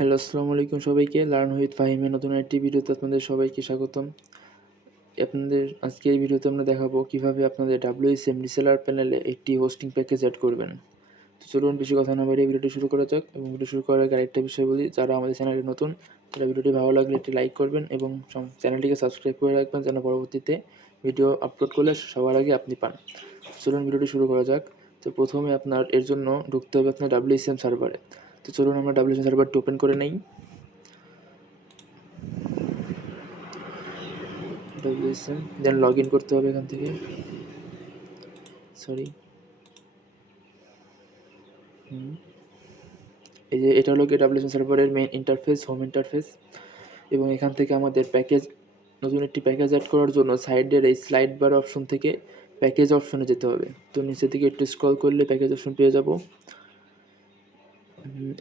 Hello, আসসালামু আলাইকুম সবাইকে। লার্ন উইথ ফাহিমের নতুন একটি ভিডিওতে আপনাদের সবাইকে স্বাগতম। আপনাদের আজকে এই ভিডিওতে আমরা দেখাবো কীভাবে আপনাদের ডাব্লিউএসএম রিসেলার প্যানেলে একটি হোস্টিং প্যাকেজ অ্যাড করবেন। তো চলুন বেশি কথা না বাড়িয়ে ভিডিওটি শুরু করা যাক এবং ভিডিও শুরু করার আগে আরেকটা বিষয় বলি, যারা আমাদের চ্যানেলে নতুন, তারা ভিডিওটি ভালো লাগলে একটি লাইক করবেন এবং চ্যানেলটিকে সাবস্ক্রাইব করে রাখবেন যেন পরবর্তীতে ভিডিও আপলোড করলে সবার আগে আপনি পান। চলুন ভিডিওটি শুরু করা যাক। তো প্রথমে আপনার এর জন্য ঢুকতে হবে আপনার ডাব্লিউএসএম সার্ভারে। তো চলুন আমরা ডাব্লিউএসএম সার্ভারটি ওপেন করে নেই। ডাব্লিউএসএম দেন লগ ইন করতে হবে এখান থেকে। সরি এই যে এটা হলো কি ডাব্লিউএসএম সার্ভারের মেন ইন্টারফেস হোম ইন্টারফেস এবং এখান থেকে আমাদের প্যাকেজ নতুন একটি প্যাকেজ অ্যাড করার জন্য সাইডের এই স্লাইড বার অপশন থেকে প্যাকেজ অপশনে যেতে হবে। তো নিচে দিকে একটু স্ক্রল করলে প্যাকেজ অপশন পেয়ে যাব।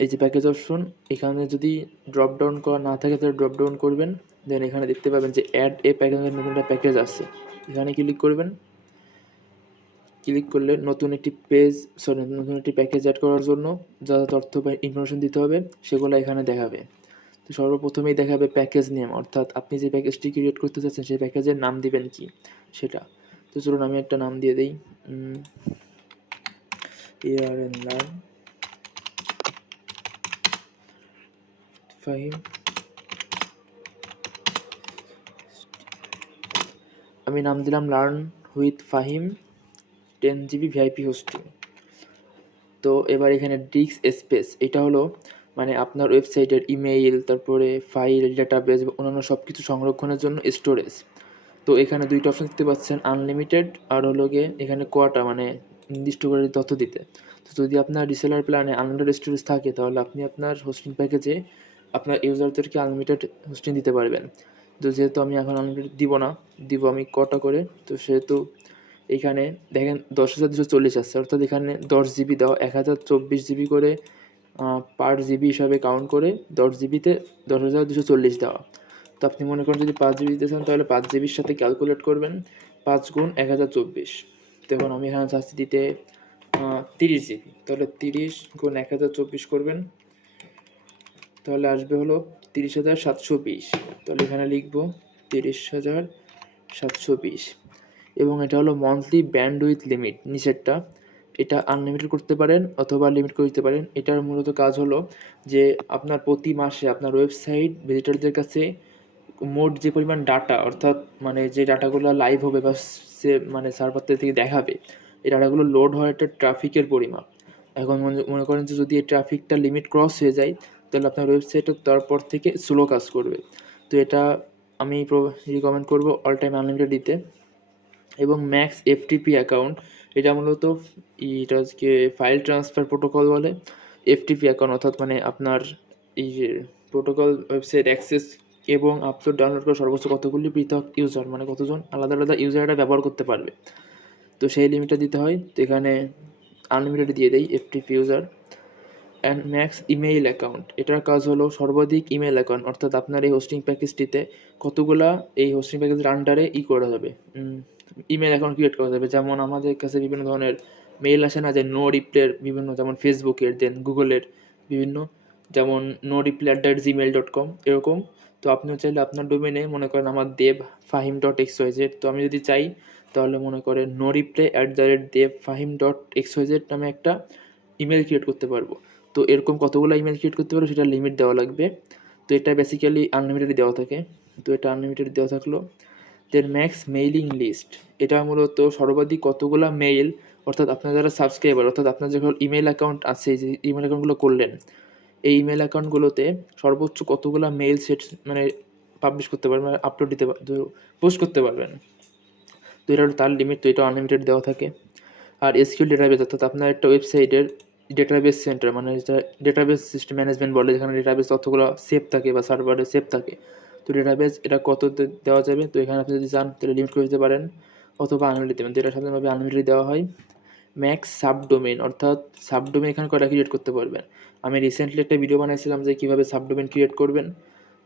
এই যে প্যাকেজ অপশন এখানে যদি ড্রপ ডাউন করা না থাকে, তাহলে ড্রপ ডাউন করবেন। দেন এখানে দেখতে পাবেন যে অ্যাড এ প্যাকেজের নতুন একটা প্যাকেজ আছে। এখানে ক্লিক করবেন। ক্লিক করলে নতুন একটি পেজ সরি নতুন একটি প্যাকেজ অ্যাড করার জন্য যা তথ্য বা ইনফরমেশন দিতে হবে, সেগুলো এখানে দেখাবে। তো সর্বপ্রথমেই দেখাবে প্যাকেজ নেম অর্থাৎ আপনি যে প্যাকেজটি ক্রিয়েট করতে চাচ্ছেন, সেই প্যাকেজের নাম দিবেন কি? সেটা। তো চলুন আমি একটা নাম দিয়ে দিই। এআর এন ফাহিম আমি নাম দিলাম learn with Fahim, ten GB VIP hosting. তো এবার এখানে ডিস্ক স্পেস, এটা হলো মানে আপনার ওয়েবসাইটের ইমেইল, তারপরে ফাইল, ডাটাবেস, অন্যান্য সব কিছু সংরক্ষণের জন্য স্টোরেজ। তো এখানে দুইটা অপশন দেখতে পাচ্ছেন, আনলিমিটেড আর হলো গিয়ে এখানে কোয়াটা মানে নির্দিষ্ট করে তথ্য দিতে। তো যদি আপনার রিসেলার প্ল্যানে আনলিমিটেড স্টোরেজ থাকে, তাহলে আপনি আপনার হোস্টিং প্যাকেজে আপনার ইউজারদেরকে আনলিমিটেড হোস্টিং দিতে পারবেন। তো যেহেতু আমি এখন আনলিমিটেড দিব না, দিব আমি কটা করে? তো সেহেতু এখানে দেখেন দশ হাজার দুশো চল্লিশ আসছে। অর্থাৎ এখানে দশ জিবি দেওয়া, এক হাজার চব্বিশ জিবি করে পার জিবি হিসাবে কাউন্ট করে দশ জিবিতে দশ হাজার দুশো চল্লিশ দেওয়া। তো আপনি মনে করেন যদি পাঁচ জিবি দিতে চান, তাহলে পাঁচ জিবির সাথে ক্যালকুলেট করবেন, পাঁচ গুণ এক হাজার চব্বিশ। দেখুন আমি এখানে চাচ্ছি দিতে তিরিশ জিবি। তাহলে তিরিশ গুণ এক হাজার চব্বিশ করবেন তাহলে আসবে হলো তিরিশ হাজার সাতশো বিশ। তাহলে এখানে লিখব তিরিশ হাজার সাতশো বিশ। এবং এটা হলো মান্থলি ব্যান্ড উইথ লিমিট নিচেরটা এটা আনলিমিটেড করতে পারেন অথবা লিমিট করে দিতে পারেন। এটার মূলত কাজ হলো যে আপনার প্রতি মাসে আপনার ওয়েবসাইট ভিজিটরদের কাছে মোট যে পরিমাণ ডাটা অর্থাৎ মানে যে ডাটাগুলো লাইভ হবে বা সে মানে সার্ভার থেকে দেখাবে, এই ডাটাগুলো লোড হয় একটা ট্রাফিকের পরিমাপ। এখন মনে করেন যে যদি এই ট্রাফিকটা লিমিট ক্রস হয়ে যায় তাহলে আপনার ওয়েবসাইটও তারপর থেকে স্লো কাজ করবে। তো এটা আমি রিকমেন্ড করব অল টাইম আনলিমিটেড দিতে। এবং ম্যাক্স এফটিপি অ্যাকাউন্ট এটা মূলত এটা এটাকে ফাইল ট্রান্সফার প্রোটোকল বলে। এফটিপি অ্যাকাউন্ট অর্থাৎ মানে আপনার এই যে প্রোটোকল ওয়েবসাইট অ্যাক্সেস এবং আপলোড ডাউনলোড করে সর্বোচ্চ কতগুলি পৃথক ইউজার মানে কতজন আলাদা আলাদা ইউজার এটা ব্যবহার করতে পারবে। তো সেই লিমিটটা দিতে হয়। তো এখানে আনলিমিটেড দিয়ে দেই FTP user and max email account এটার কাজ হলো সর্বাধিক ইমেল অ্যাকাউন্ট অর্থাৎ আপনার এই হোস্টিং প্যাকেজটিতে কতগুলা এই হোস্টিং প্যাকেজের আন্ডারে ই করা যাবে। ইমেল অ্যাকাউন্ট ক্রিয়েট করা যাবে। যেমন আমাদের কাছে বিভিন্ন ধরনের মেইল আসে না, যে নো রিপ্লের বিভিন্ন, যেমন ফেসবুকের দেন গুগলের বিভিন্ন, যেমন no reply at the Gmail dot com এরকম। তো আপনিও চাইলে আপনার ডোমেনে মনে করেন আমার Dev Fahim dot X Y Z তো আমি যদি চাই, তাহলে মনে করেন no reply at the rate Dev Fahim dot X Y Z নামে একটা ইমেল ক্রিয়েট করতে পারব। তো এরকম কতগুলো ইমেল ক্রিয়েট করতে পারব সেটা লিমিট দেওয়া লাগবে। তো এটা বেসিক্যালি আনলিমিটেড দেওয়া থাকে। তো এটা আনলিমিটেড দেওয়া থাকল। দেন ম্যাক্স মেইলিং লিস্ট এটা মূলত সর্বাধিক কতগুলো মেইল অর্থাৎ আপনার যারা সাবস্ক্রাইবার অর্থাৎ আপনার যখন ইমেল অ্যাকাউন্ট আছে, যে ইমেল অ্যাকাউন্টগুলো করলেন, এই ইমেল অ্যাকাউন্টগুলোতে সর্বোচ্চ কতগুলো মেইল সেট মানে পাবলিশ করতে পারবেন মানে আপলোড দিতে পোস্ট করতে পারবেন। তো এটা তার লিমিট তো এটা আনলিমিটেড দেওয়া থাকে। আর এসকিউএল ডেটাবেস অর্থাৎ আপনার একটা ওয়েবসাইটের ডেটাবেস সেন্টার মানে যেটা ডেটাবেস সিস্টেম ম্যানেজমেন্ট বলে, যেখানে ডেটাবেস তথ্যগুলো সেভ থাকে বা সার্ভারে সেভ থাকে। তো ডেটাবেস এটা কত দেওয়া যাবে? তো এখানে আপনি যদি চান, তাহলে লিমিট করে দিতে পারেন অথবা আনলিমিটেড দেবেন। তো এটা সাধারণভাবে আনলিমিটেড দেওয়া হয়। ম্যাক্স সাবডোমেন অর্থাৎ সাবডোমেন এখানে কয়টা ক্রিয়েট করতে পারবেন? আমি রিসেন্টলি একটা ভিডিও বানাইছিলাম যে কীভাবে সাবডোমেন ক্রিয়েট করবেন।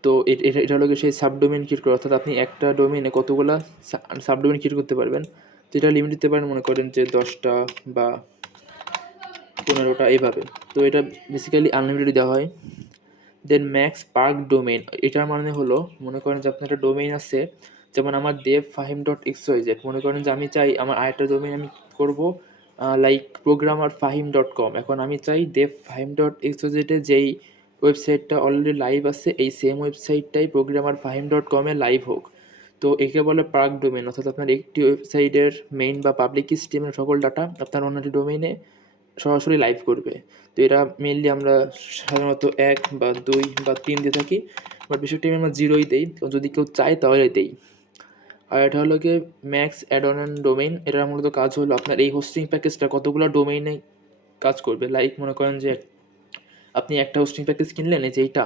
তো এটা এটা গিয়ে সেই সাবডোমেন ক্রিয়েট করা। অর্থাৎ আপনি একটা ডোমেনে কতগুলা সাবডোমেন ক্রিয়েট করতে পারবেন? তো এটা লিমিট দিতে পারেন, মনে করেন যে দশটা বা পনেরোটা এইভাবে তো এটা বেসিক্যালি আনলিমিটেড দেওয়া হয়। দেন ম্যাক্স পার্ক ডোমেইন এটার মানে হলো, মনে করেন যে আপনার একটা ডোমেইন আছে, যেমন আমার Dev Fahim dot X Y Z মনে করেন যে আমি চাই আমার আরেকটা ডোমেইন আমি করব like programmer Fahim dot com এখন আমি চাই Dev Fahim dot X Y জেডে যেই ওয়েবসাইটটা অলরেডি লাইভ আছে, এই সেম ওয়েবসাইটটাই প্রোগ্রামার ফাহিম ডট কমে লাইভ হোক। তো একে বলে পার্ক ডোমেন অর্থাৎ আপনার একটি ওয়েবসাইটের মেইন বা পাবলিক স্ট্রিমের সকল ডাটা আপনার অন্যটি ডোমেইনে সরাসরি লাইভ করবে। তো এরা মেনলি আমরা সাধারণত এক বা দুই বা তিন দিয়ে থাকি বাট বেশির টাইমে আমরা জিরোই দেই। তো যদি কেউ চায় তাহলে দেই। আর এটা হলো গিয়ে ম্যাক্স অ্যাডন অ্যান্ড ডোমেইন এটার মূলত কাজ হলো আপনার এই হোস্টিং প্যাকেজটা কতগুলো ডোমেইনে কাজ করবে। লাইক মনে করেন যে আপনি একটা হোস্টিং প্যাকেজ কিনলেন, এই যে এইটা।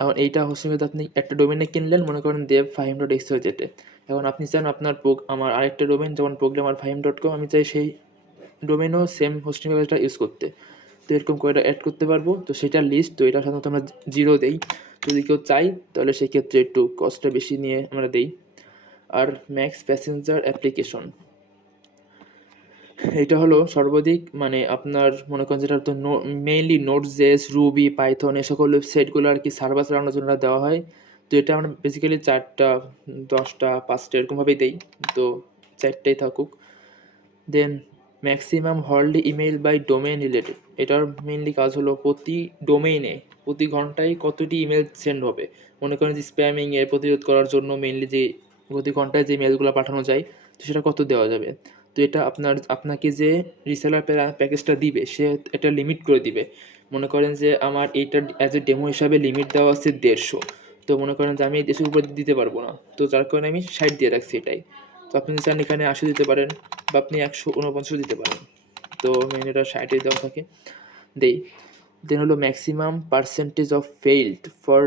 এখন এইটা হোস্টিং প্যাকেজ আপনি একটা ডোমেইনে কিনলেন, মনে করেন দেব ফাইভ ডট এক্স এখন আপনি চান আপনার আমার আরেকটা ডোমেইন যেমন প্রোগ্রামার ফাইভ ডট কম আমি চাই সেই ডোমেনও সেম হোস্টিং প্যাকেজটা ইউজ করতে। তো এরকম করে অ্যাড করতে পারব। তো সেটার লিস্ট তো এটা সাধারণত আমরা জিরো দেই। যদি কেউ চাই তাহলে সেক্ষেত্রে একটু কস্টটা বেশি নিয়ে আমরা দেই। আর ম্যাক্স প্যাসেঞ্জার অ্যাপ্লিকেশন এটা হলো সর্বাধিক মানে আপনার মনে করেন যেটা তো mainly node JS Ruby Python এ সকল ওয়েবসাইটগুলো আর কি সার্ভার চালানোর জন্য দেওয়া হয়। তো এটা আমরা বেসিক্যালি চারটা, দশটা, পাঁচটা এরকমভাবেই দেই। তো চারটাই থাকুক। দেন ম্যাক্সিমাম হলডে ইমেল বাই ডোমেইন রিলেটেড এটার মেইনলি কাজ হলো প্রতি ডোমেইনে প্রতি ঘন্টায় কতটি ইমেল সেন্ড হবে। মনে করেন যে স্প্যামিং এর প্রতিরোধ করার জন্য মেইনলি যে প্রতি ঘন্টায় যে মেলগুলো পাঠানো যায়, তো সেটা কত দেওয়া যাবে? তো এটা আপনার, আপনাকে যে রিসেলার প্যাকেজটা দিবে, সে এটা লিমিট করে দিবে। মনে করেন যে আমার এইটা অ্যাজ এ ডেমো হিসাবে লিমিট দেওয়া আছে দেড়শো। তো মনে করেন যে আমি দেশের উপর দিতে পারব না। তো যার কারণে আমি ষাট দিয়ে রাখছি এটাই। তো আপনি চান এখানে আশি দিতে পারেন বা আপনি একশো উনপঞ্চাশও দিতে পারেন। তো মেন এটা ষাটে দেওয়া থাকে। দেই, দেন হলো maximum percentage of failed for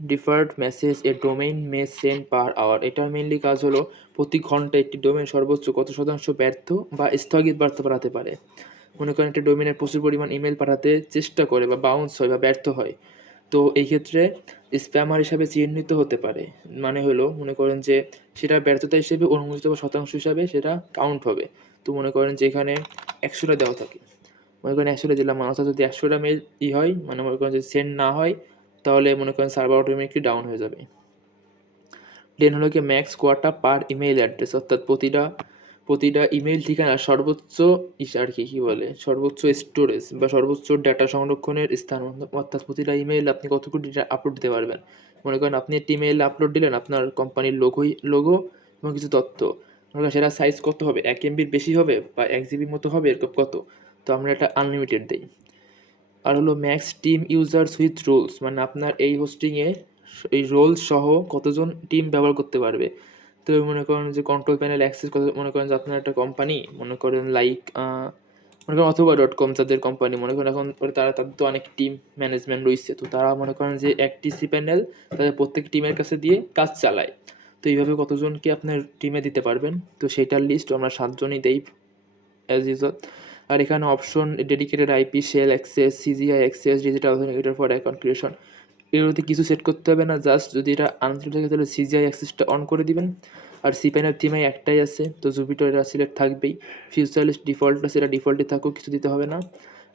deferred message a domain may send per hour এটার মেনলি কাজ হলো প্রতি ঘন্টায় একটি ডোমেন সর্বোচ্চ কত শতাংশ ব্যর্থ বা স্থগিত বার্তা পাঠাতে পারে। মনে করেন একটি ডোমেনের প্রচুর পরিমাণ ইমেল পাঠাতে চেষ্টা করে বা বাউন্স হয় বা ব্যর্থ হয়। তো এই ক্ষেত্রে স্প্যামার হিসাবে চিহ্নিত হতে পারে। মানে হলো, মনে করেন যে সেটা ব্যর্থতা হিসেবে অনুমোদিত বা শতাংশ হিসাবে সেটা কাউন্ট হবে। তো মনে করেন যে এখানে একশোটা দেওয়া থাকে। মনে করেন একশোটা দিলাম অর্থাৎ যদি একশোটা মেল ই হয় মানে মনে করেন যদি সেন্ড না হয়, তাহলে মনে করেন সার্ভার অটোমেটিকলি ডাউন হয়ে যাবে। দেন হলো কি max quota per email address অর্থাৎ প্রতিটা প্রতিটা ইমেইল ঠিকানা সর্বোচ্চ আর কি, কী বলে? সর্বোচ্চ স্টোরেজ বা সর্বোচ্চ ডাটা সংরক্ষণের স্থান। অর্থাৎ প্রতিটা ইমেইল আপনি কতটুকু ডেটা আপলোড দিতে পারবেন? মনে করেন আপনি একটি ইমেইল আপলোড দিলেন, আপনার কোম্পানির লোগোই লোগো এবং কিছু তথ্য। করেন সেটা সাইজ কত হবে? এক এমবির বেশি হবে বা এক জিবির মতো হবে, এরকম কত? তো আমরা এটা আনলিমিটেড দিই। আর হলো max team users with roles মানে আপনার এই হোস্টিংয়ে এই রোলস সহ কতজন টিম ব্যবহার করতে পারবে? তো মনে করেন যে কন্ট্রোল প্যানেল অ্যাক্সেস কত মনে করেন যে আপনার একটা কোম্পানি মনে করেন লাইক মনে করেন অথবা ডট কম তাদের কোম্পানি মনে করেন এখন তারা, তাদের তো অনেক টিম ম্যানেজমেন্ট রয়েছে, তো তারা মনে করেন যে একটি সি প্যানেল তাদের প্রত্যেক টিমের কাছে দিয়ে কাজ চালায়। তো এইভাবে কতজনকে আপনার টিমে দিতে পারবেন? তো সেটার লিস্ট আমরা সাতজনই দেই অ্যাজ ইউজুয়াল আর এখানে option dedicated IP shell access CGI access digital authenticator for account creation এগুলোতে কিছু সেট করতে হবে না জাস্ট যদি এটা আনসেট থাকে তাহলে সিজিআই অ্যাক্সেসটা অন করে দিবেন। আর সি প্যানের থিমাই একটাই আছে, তো জুপিটার এটা সিলেক্ট থাকবেই। ফিউচারলিস্ট আছে সেটা ডিফল্টে থাকুক, কিছু দিতে হবে না।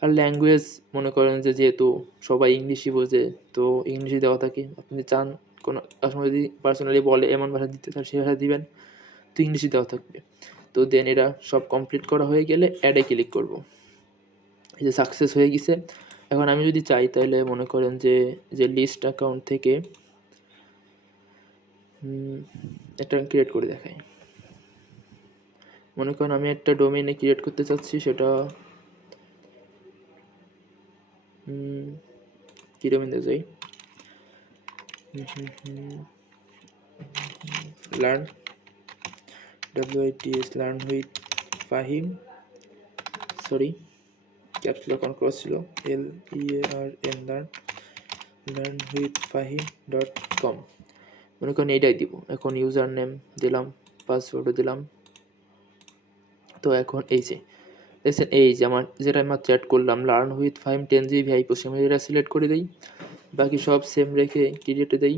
আর ল্যাঙ্গুয়েজ মনে করেন যে যেহেতু সবাই ইংলিশই বোঝে, তো ইংলিশই দেওয়া থাকে। আপনি চান কোনো কাস্টমার যদি পার্সোনালি বলে এমন ভাষা দিতে, তাহলে সেই ভাষা দিবেন। তো ইংলিশই দেওয়া থাকবে। তো দেন এরা সব কমপ্লিট করা হয়ে গেলে অ্যাডে ক্লিক করব। এই যে সাকসেস হয়ে গেছে এখন আমি যদি চাই তাহলে মনে করেন যে যে লিস্ট অ্যাকাউন্ট থেকে একটা ক্রিয়েট করে দেখাই। মনে করেন আমি একটা ডোমেইনে ক্রিয়েট করতে চাচ্ছি, সেটা কী ডোমেইনে যাই? Learn W I T S learn with Fahim sorry caps lock on cross ছিল L E R N learn learn with Fahim dot com মনে করেন এইটাই দিব। এখন ইউজার নেম দিলাম পাসওয়ার্ডও দিলাম। তো এখন এই যে, দেখছেন এই যে আমার যেটা আমার চ্যাট করলাম learn with five ten G VIP same এটা সিলেক্ট করে দিই। বাকি সব সেম রেখে ক্রিয়েটে দেই।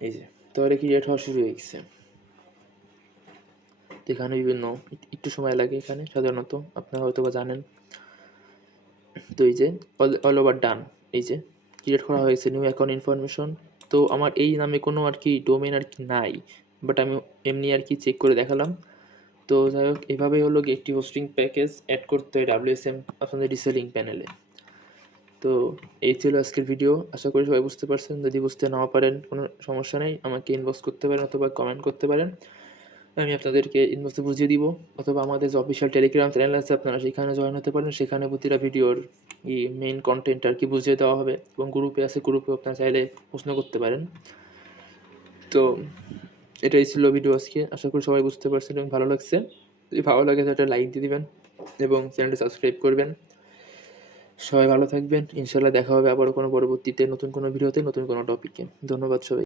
এই যে তাহলে ক্রিয়েট হওয়া শুরু হয়ে গেছে। এখানে বিভিন্ন একটু সময় লাগে এখানে, সাধারণত আপনারা হয়তো বা জানেন। তো এই যে অল ওভার ডান এই যে ক্রিয়েট করা হয়েছে নিউ অ্যাকাউন্ট ইনফরমেশন তো আমার এই নামে কোনো আর কি ডোমেন আর কি নাই বাট আমি এমনি আর কি চেক করে দেখালাম। তো যাই হোক এভাবেই হলো একটি হোস্টিং প্যাকেজ অ্যাড করতে হয় ডাব্লিউএসএম আপনাদের রিসেলিং প্যানেলে তো এই ছিল আজকের ভিডিও আশা করি সবাই বুঝতে পারছেন। যদি বুঝতে নাও পারেন, কোনো সমস্যা নেই, আমাকে ইনবক্স করতে পারেন অথবা কমেন্ট করতে পারেন। আমি আপনাদেরকে ইনবক্সে বুঝিয়ে দিব, অথবা আমাদের যে অফিসিয়াল টেলিগ্রাম চ্যানেল আছে, আপনারা সেখানে জয়েন হতে পারেন। সেখানে প্রতিটা ভিডিওর ই মেইন কন্টেন্ট আর কি বুঝিয়ে দেওয়া হবে, এবং গ্রুপে আছে গ্রুপে আপনারা চাইলে প্রশ্ন করতে পারেন। তো এটাই ছিল ভিডিও আজকে। আশা করি সবাই বুঝতে পারছেন এবং ভালো লাগছে। যদি ভালো লাগে তো একটা লাইক দিয়ে দিবেন এবং চ্যানেলটি সাবস্ক্রাইব করবেন। সবাই ভালো থাকবেন। ইনশাল্লাহ দেখা হবে আবার কোনো পরবর্তীতে নতুন কোনো ভিডিওতে নতুন কোনো টপিকে ধন্যবাদ সবাই